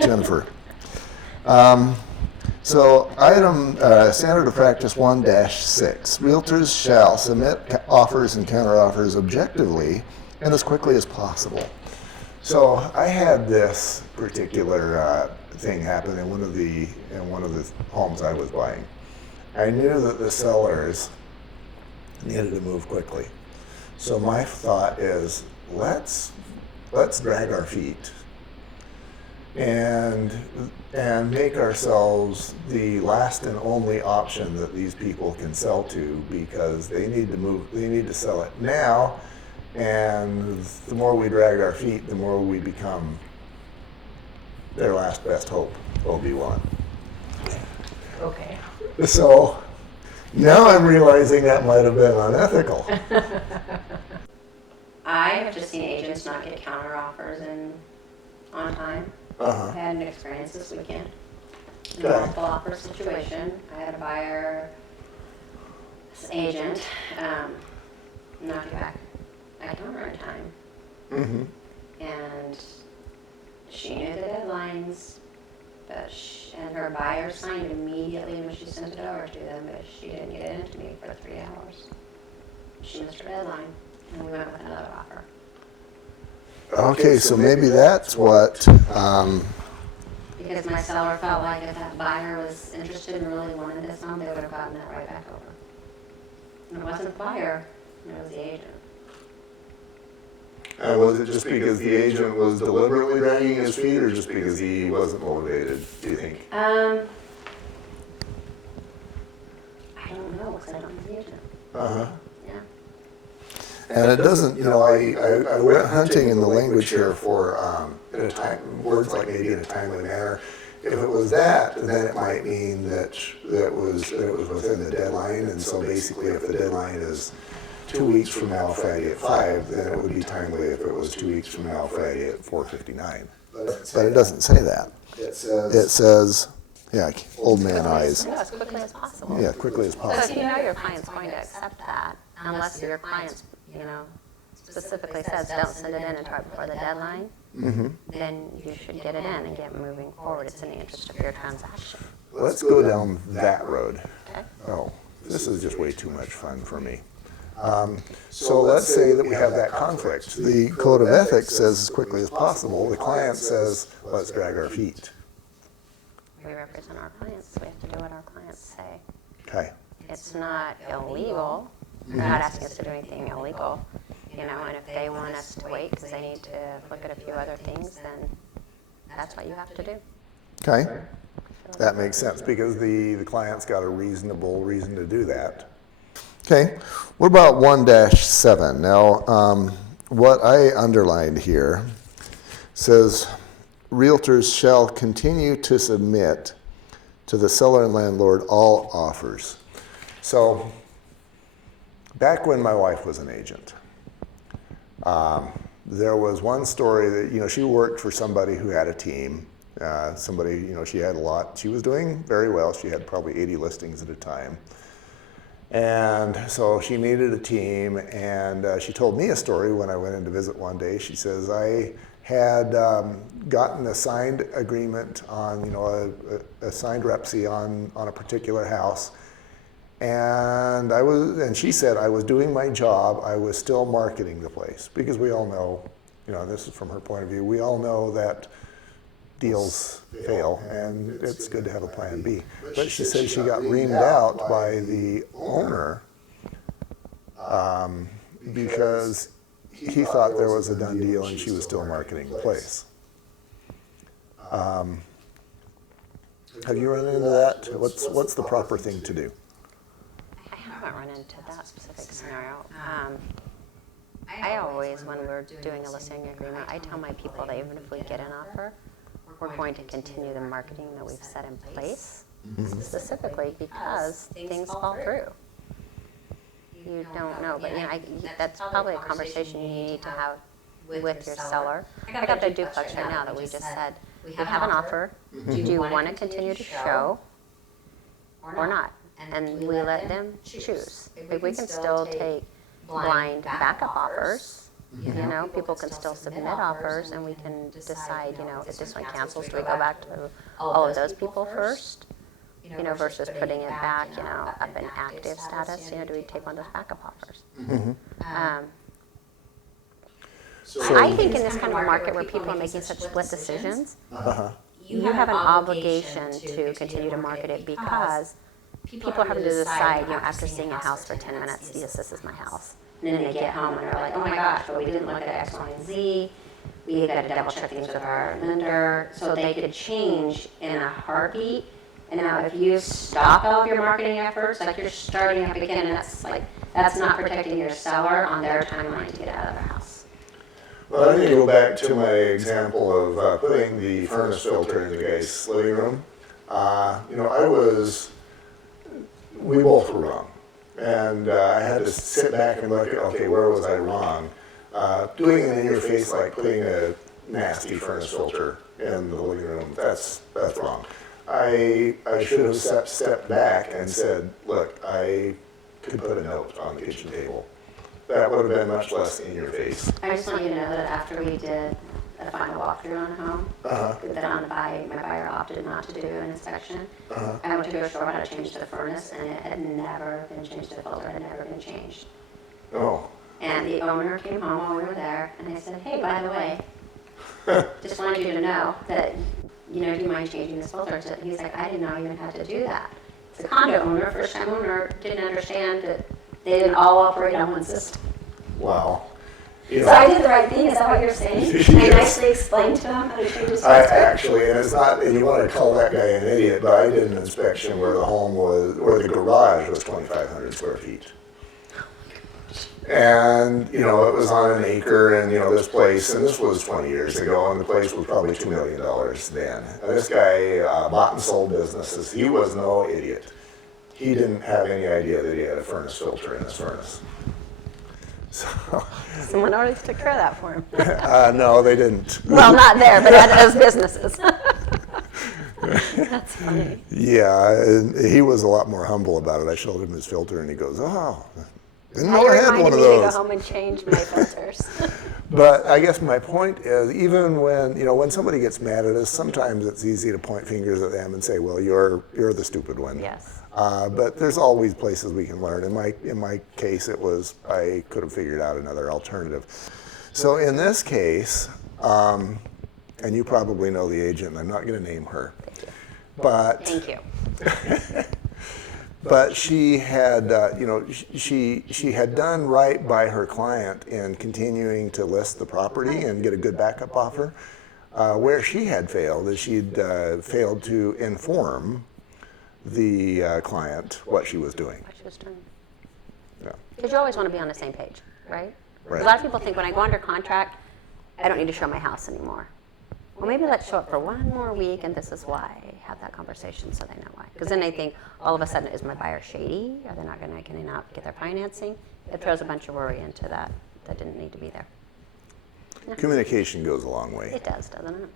Jennifer. So item standard of practice 1-6. Realtors shall submit offers and counteroffers objectively and as quickly as possible. So I had this particular thing happen in one of the homes I was buying. I knew that the sellers needed to move quickly. So my thought is, let's drag our feet and make ourselves the last and only option that these people can sell to, because they need to sell it now, and the more we drag our feet, the more we become their last best hope, Obi-Wan. Okay. So now I'm realizing that might have been unethical. I have just seen agents not get counter offers on time. I had an experience this weekend. In a multiple offer situation. I had a buyer, this agent, not get back a counter in time. And she knew the deadlines, and her buyer signed immediately when she sent it over to them, but she didn't get it into me for 3 hours. She missed her deadline, and we went with another offer. Okay, so maybe that's what. Because my seller felt like if that buyer was interested and really wanted this home, they would have gotten that right back over. And it wasn't the buyer, it was the agent. Was it just because the agent was deliberately dragging his feet, or just because he wasn't motivated, do you think? I don't know, because I don't know the agent. Yeah. And it doesn't, I went hunting in the language here for words like maybe in a timely manner. If it was that, then it might mean that it was within the deadline, and so basically if the deadline is 2 weeks from now Friday at 5, then it would be timely if it was 2 weeks from now Friday at 4:59. But it doesn't say that. It says, old man eyes. No, as quickly as possible. Yeah, quickly as So possible. if you know your client's going to accept that, unless your client, specifically says don't send it in until right before the deadline, then you should get it in and get moving forward. It's in the interest of your transaction. Let's go down that road. Okay. Oh, this is just way too much fun for me. So let's say that we have that conflict. The code of ethics says as quickly as possible. The client says, let's drag our feet. We represent our clients, so we have to do what our clients say. Okay. It's not illegal. They're not asking us to do anything illegal. And if they want us to wait because they need to look at a few other things, then that's what you have to do. Okay. That makes sense because the client's got a reasonable reason to do that. Okay. What about 1-7? Now, what I underlined here says realtors shall continue to submit to the seller and landlord all offers. So, back when my wife was an agent, there was one story that, she worked for somebody who had a team. She had a lot. She was doing very well. She had probably 80 listings at a time. And so she needed a team, and she told me a story when I went in to visit one day. She says, I had gotten a signed agreement on, a signed repsy on a particular house. And she said I was doing my job. I was still marketing the place because we all know, this is from her point of view, we all know that deals fail and it's good to have a plan B. But she said she got reamed out by the owner because he thought there was a done deal and she was still marketing the place. Have you run into that? What's the proper thing to do? I haven't run into that specific scenario. I always, when we're doing a listing agreement, I tell my people that even if we get an offer, we're going to continue the marketing that we've set in place, specifically because things fall through. You don't know, but that's probably a conversation you need to have with your seller. I got the duplex right now that we just said, we have an offer. Do you want to continue to show or not? And we let them choose. We can still take blind backup offers You know, people can still submit offers and we can decide, you know, if this one cancels, do we go back to all of those people first? You know, versus putting it back, you know, up in active status, you know, do we take one of those backup offers? I think in this kind of market where people are making such split decisions, you have an obligation to continue to market it because people are having to decide, you know, after seeing a house for 10 minutes, yes, this is my house. And then they get home and they're like, oh my gosh, but we didn't look at X, Y, and Z. We got to double check things with our lender. So they could change in a heartbeat. And now if you stop all of your marketing efforts, like you're starting up again, and that's not protecting your seller on their timeline to get out of their house. Well, I need to go back to my example of putting the furnace filter in the guy's living room. You know, we both were wrong. And I had to sit back and look at, okay, where was I wrong? Doing an in-your-face, like putting a nasty furnace filter in the living room, that's wrong. I should have stepped back and said, look, I could put a note on the kitchen table. That would have been much less in your face. I just want you to know that after we did a final walkthrough on the home, that my buyer opted not to do an inspection. I went to a store, had to change the furnace, and it had never been changed, the filter had never been changed. Oh. And the owner came home while we were there, and I said, hey, by the way, just wanted you to know that, you know, do you mind changing this filter? He's like, I didn't know you even had to do that. It's a condo owner, first time owner, didn't understand that they didn't all operate on one system. Wow. You know, So I did the right thing, is that what you're saying? Yes. I nicely explained to him how to change his I filter. actually, and it's not, and you want to call that guy an idiot, but I did an inspection where the garage was 2,500 square feet. And, you know, it was on an acre, and, you know, this place, and this was 20 years ago, and the place was probably $2 million then. And this guy bought and sold businesses. He was no idiot. He didn't have any idea that he had a furnace filter in his furnace. So, Someone already took care of that for him. no, they didn't. Well, not there, but at those businesses. That's funny. Yeah, and he was a lot more humble about it. I showed him his filter, and he goes, "Oh, didn't know Now I you had one reminded of me to go those." home and change my filters. But I guess my point is, even when somebody gets mad at us, sometimes it's easy to point fingers at them and say, "Well, you're the stupid one." Yes. But there's always places we can learn. In my case, it was I could have figured out another alternative. So in this case, and you probably know the agent, and I'm not going to name her, but Thank you. but she had, she had done right by her client in continuing to list the property and get a good backup offer. Where she had failed is she'd failed to inform the client what she was doing. What she was doing. Yeah. Because you always want to be on the same page, right? Right. A lot of people think when I go under contract, I don't need to show my house anymore. Well, maybe let's show up for one more week, and this is why. Have that conversation so they know why. Because then they think, all of a sudden, is my buyer shady? Are they not going to, can they not get their financing? It throws a bunch of worry into that didn't need to be there. Communication goes a long way. It does, doesn't it?